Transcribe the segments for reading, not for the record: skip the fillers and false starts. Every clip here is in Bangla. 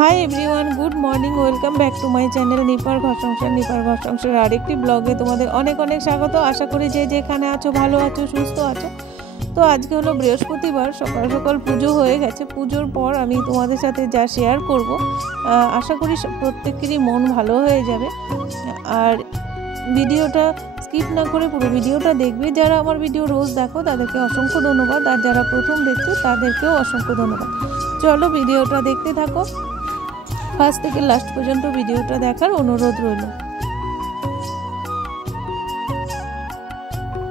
High everyone, good morning, welcome back to my channel নিপার ঘর সংসার আরেকটি ব্লগে তোমাদের অনেক অনেক স্বাগত। আশা করি যে যেখানে আছো ভালো আছো, সুস্থ আছো। তো আজকে হলো বৃহস্পতিবার, সকাল সকাল পুজো হয়ে গেছে। পুজোর পর আমি তোমাদের সাথে যা শেয়ার করব, আশা করি প্রত্যেকেরই মন ভালো হয়ে যাবে। আর ভিডিওটা স্কিপ না করে পুরো ভিডিওটা দেখবে। যারা আমার ভিডিও রোজ দেখো তাদেরকে অসংখ্য ধন্যবাদ, আর যারা প্রথম দেখছো তাদেরকেও অসংখ্য ধন্যবাদ। চলো ভিডিওটা দেখতে থাকো, ফার্স্ট থেকে লাস্ট পর্যন্ত ভিডিওটা দেখার অনুরোধ রইল।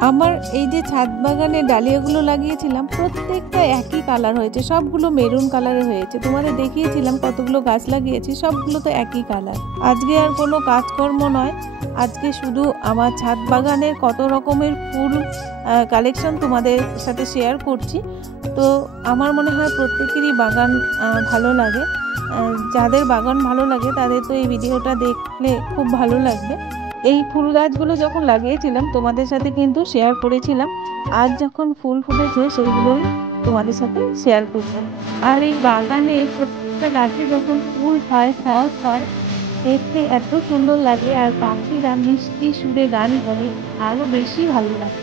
আমার এই যে ছাদ বাগানে ডালিয়াগুলো লাগিয়েছিলাম, প্রত্যেকটা একই কালার হয়েছে, সবগুলো মেরুন কালারের হয়েছে। তোমাদের দেখিয়েছিলাম কতগুলো গাছ লাগিয়েছি, সবগুলো তো একই কালার। আজকে আর কোনো কাজকর্ম নয়, আজকে শুধু আমার ছাদ বাগানের কত রকমের ফুল কালেকশন তোমাদের সাথে শেয়ার করছি। তো আমার মনে হয় প্রত্যেকেরই বাগান ভালো লাগে। যাদের বাগান ভালো লাগে তাদের তো এই ভিডিওটা দেখলে খুব ভালো লাগবে। এই ফুল গাছগুলো যখন লাগিয়েছিলাম তোমাদের সাথে কিন্তু শেয়ার করেছিলাম, আজ যখন ফুল ফুটেছে সেইগুলোই তোমাদের সাথে শেয়ার করলাম। আর এই বাগানে প্রত্যেকটা গাছে যখন ফুল হয়, ফল হয়, দেখতে এত সুন্দর লাগে, আর পাখিরা মিষ্টি সুরে গান করে, আরও বেশি ভালো লাগে।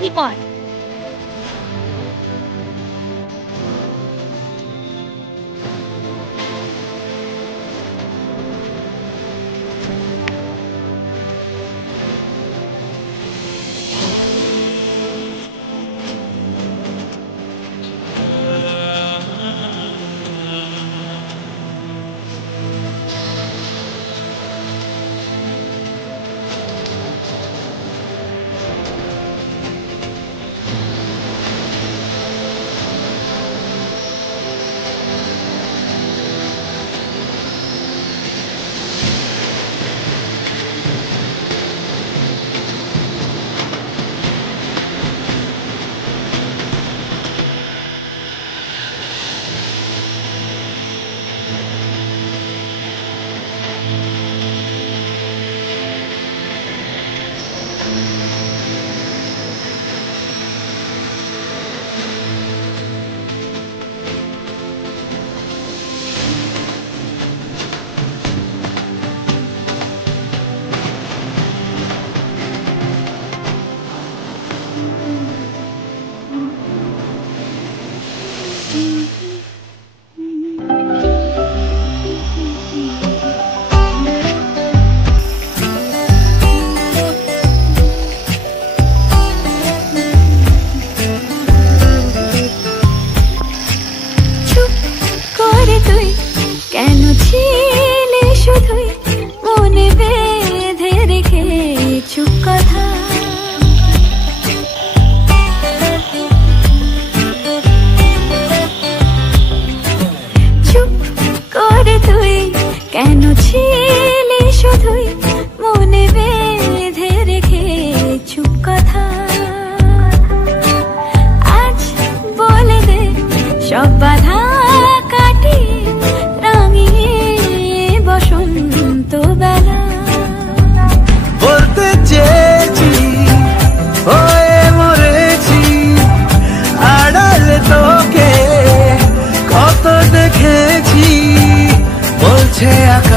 Keep on.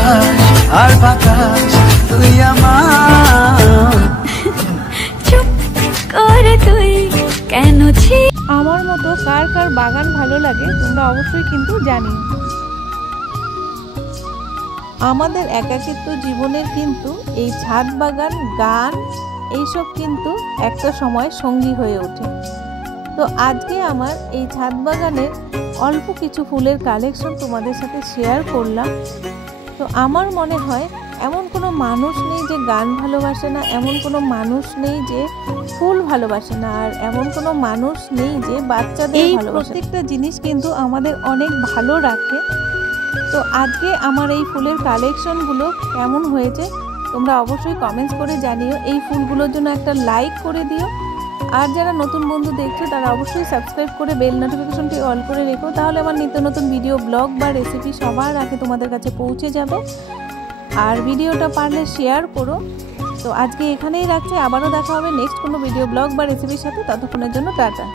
আকাশ আর বাতাস তুই আমার। চুপ করে তুই কেন ছি। আমার মতো কার কার বাগান ভালো লাগে তোমরা অবশ্যই কিন্তু জানিও। আমাদের একাকিত্ব জীবনের কিন্তু এই ছাদ বাগান, গান এইসব কিন্তু একটা সময় সঙ্গী হয়ে ওঠে। তো আজকে আমার এই ছাদ বাগানের অল্প কিছু ফুলের কালেকশন তোমাদের সাথে শেয়ার করলাম। তো আমার মনে হয় এমন কোনো মানুষ নেই যে গান ভালোবাসে না, এমন কোনো মানুষ নেই যে ফুল ভালোবাসে না, আর এমন কোনো মানুষ নেই যে বাচ্চাদের ভালোবাসে। প্রত্যেকটা জিনিস কিন্তু আমাদের অনেক ভালো রাখে। তো আজকে আমার এই ফুলের কালেকশনগুলো কেমন হয়েছে তোমরা অবশ্যই কমেন্টস করে জানিও। এই ফুলগুলোর জন্য একটা লাইক করে দিও। আর যারা নতুন বন্ধু দেখছো তারা অবশ্যই সাবস্ক্রাইব করে বেল নোটিফিকেশনটি অল করে রেখো, তাহলে আমার নিত্য নতুন ভিডিও, ব্লগ বা রেসিপি সবার আগে তোমাদের কাছে পৌঁছে যাবে। আর ভিডিওটা পারলে শেয়ার করো। তো আজকে এখানেই রাখছি, আবারও দেখা হবে নেক্সট কোনো ভিডিও, ব্লগ বা রেসিপির সাথে। ততক্ষণের জন্য টাটা।